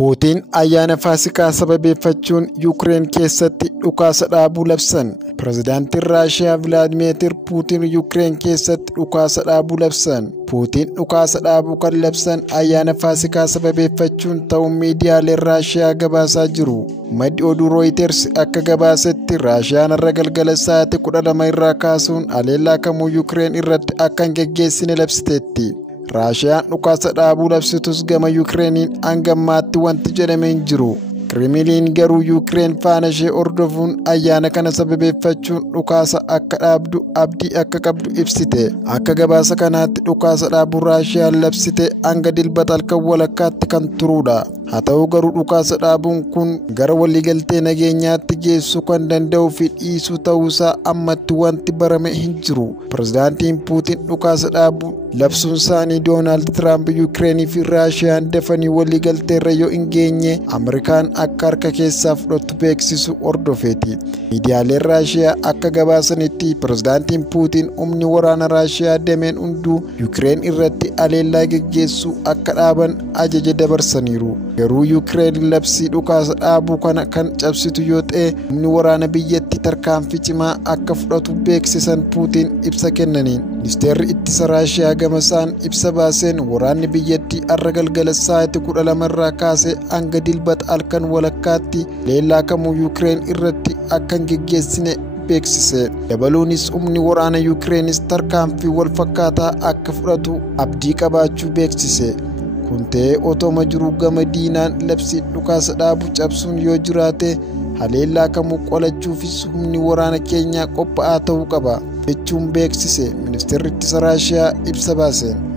Puutiin ayyaana Faasikaa sababeeffachuun Yuukireen keessatti dhukaasa dhaabuu labsan. Pireezidaantiin Raashiyaa Vilaadimeer Puutiin Yuukireen keessatti dhukaasa dhaabuu labsan. Puutiin dhukaasa dhaabuu kan labsan ayyaana Faasikaa sababeeffachuun ta'uun miidiyaaleen Raashiyaa gabaasaa jiru. Maddi oduu Reuters akka gabaasetti Raashiyaan har'a galgala sa'aatii 12 irraa kaasuun haleellaa kamuu Yuukireen irratti akka hin geggeessine labsiteetti. Raashiyaan dhukaasa dhaabuu labsitus gama Yuukireeniin hanga ammaatti wanti jedhamee hin jiru. Kremliin garuu Yuukireen faana ishee hordofuun ayyaana kana sababeeffachuun dhukaasa akka dhaabdu abdii akka qabdu ibsite. Akka gabaasa kanaatti dhukaasa dhaabuu Raashiyaan labsite hanga dilbata halkan walakkaatti kan turudha. Haa ta'u garuu dhukaasa dhaabuun kun gara waliigaltee nageenyaatti geessuu kan danda'uu fi dhiisuu ta'uusaa ammatti wanti barame hin jiru. Pireezidaantiin Puutiin dhukaasa dhaabuu labsuun isaanii Doonaald Tiraamp Yuukireenii fi Raashiyaan dafanii waliigalteerra yoo hin geenye Ameerikaan akka harka keessaa fudhattu beeksisu hordofeeti. Miidiyaaleen Raashiyaa akka gabaasanitti pireezidaantiin Puutiin humni waraana Raashiyaa dameen hunduu Yuukireen irratti haleellaa geggeessuu akka dhaaban ajaja dabarsaniiru. Garuu Yuukireen labsii dhukaasa dhaabuu kana kan cabsitu yoo ta'e humni waraana biyyattii tarkaanfii cimaa akka fudhatu beeksisan Puutiin ibsa kennaniin. Ministeerri ittisa Raashiyaa gamasaan ibsa baaseen waraanni biyyattii har'a galgala sa'aatii 12 irraa kaasee hanga dilbata halkan walakkaatti haleellaa kamuu Yuukireen irratti akka hin geggeessine beeksise. Dabaluunis humni waraana Yuukireenis tarkaanfii wal fakkaataa akka fudhatu abdii qabaachuu beeksise. Kun ta'ee otoo jiru gama diinaan labsii dhukaasa dhaabuu cabsuun yoo jiraate haleellaa kamuu qolachuufis humni waraana keenyaa qophaa'aa ta'uu qaba jechuun beeksise. Ministeerri ittisa Raashiyaa ibsa baaseen.